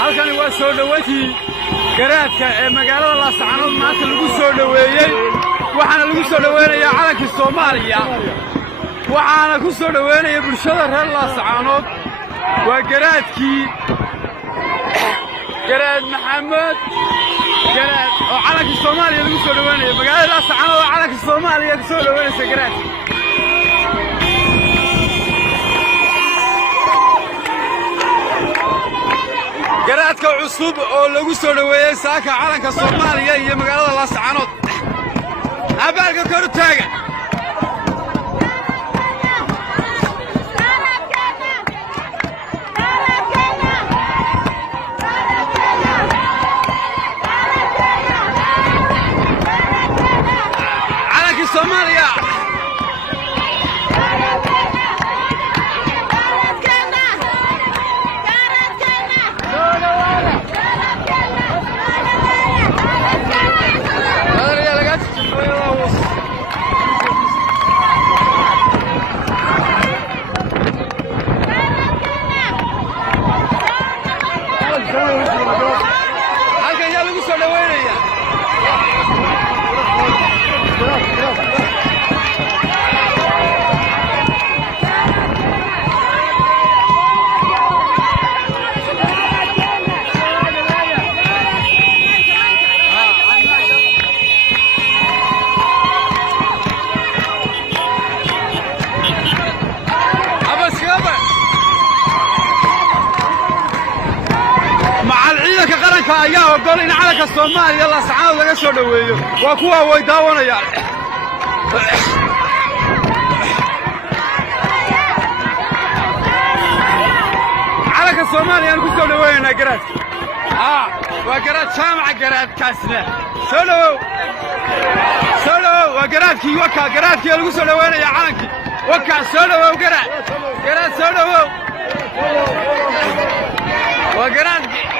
halkani waa soo dhawaantii garaadka ee magaalada Laascaanood maanta lagu soo dhaweeyay waxaana lagu soo dhaweynayaa calanka Soomaaliya waxaana ku soo dhaweynaya bulshada reer Laascaanood waa garaadkii garaad Maxamed garaad oo calanka Soomaaliya lagu soo dhaweynaya magaalada Laascaanood oo calanka Soomaaliya ku soo dhaweynaysa garaad garaadka cusub oo lagu soo dhaweeyay saaka calanka Soomaaliya iyo magaalada Laascaanood abaalka kor taagan calanka Soomaaliya halkan yaa lagu soo dhaweynaya ayaa ogol in calanka Soomaaliya Laascaanood laga soo dhaweeyo waa kuwa way daawanayaan calanka Soomaaliya aan ku soo dhaweynaa garaadka waa garaad jaamaca garaadkaasna soo dhawow waa garaadkii garaadkii lagu soo dhaweynaya calankii soo dhawow garaad soo dhawow waa garaadkii